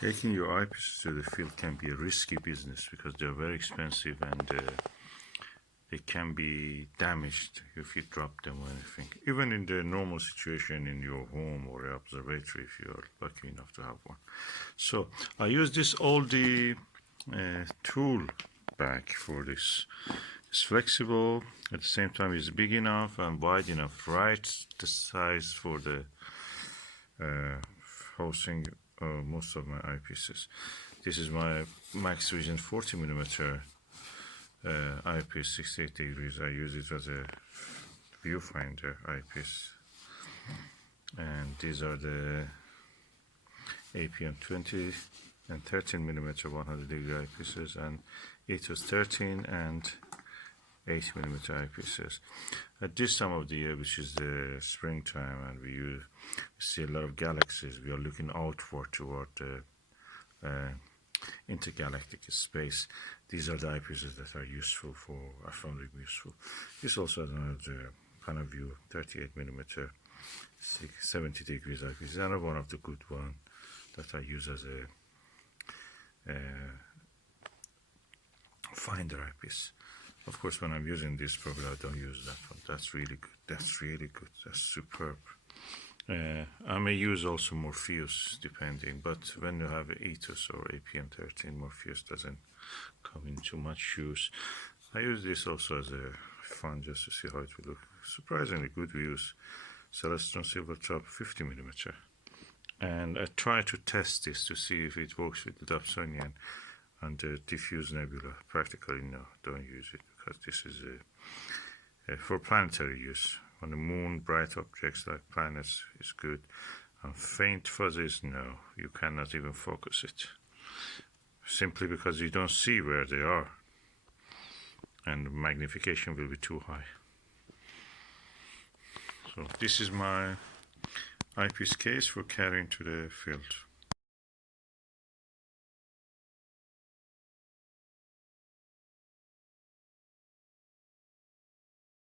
Taking your eyepieces to the field can be a risky business because they're very expensive and they can be damaged if you drop them or anything. Even in the normal situation in your home or observatory, if you're lucky enough to have one. So I use this oldie tool bag for this. It's flexible, at the same time it's big enough and wide enough, right the size for the housing most of my eyepieces. This is my Max Vision 40mm eyepiece, 68 degrees. I use it as a viewfinder eyepiece. And these are the APM 20 and 13mm 100-degree eyepieces, and it was 13 and 8mm eyepieces. At this time of the year, which is the springtime, and we see a lot of galaxies, we are looking outward toward the intergalactic space. These are the eyepieces that are useful for, I found it useful. This also has another kind of view, 38mm 70 degrees eyepiece, another one of the good one that I use as a finder eyepiece. Of course, when I'm using this, probably I don't use that one. That's really good. That's really good. That's superb. I may use also Morpheus, depending, but when you have Ethos or APM 13, Morpheus doesn't come in too much use. I use this also as a fun, just to see how it will look. Surprisingly good views. Celestron Silver Top 50mm. And I try to test this to see if it works with the Dobsonian and the diffuse nebula. Practically no, don't use it, because this is for planetary use. On the moon, bright objects like planets is good. On faint fuzzies, no, you cannot even focus it, simply because you don't see where they are, and magnification will be too high. So this is my eyepiece case for carrying to the field.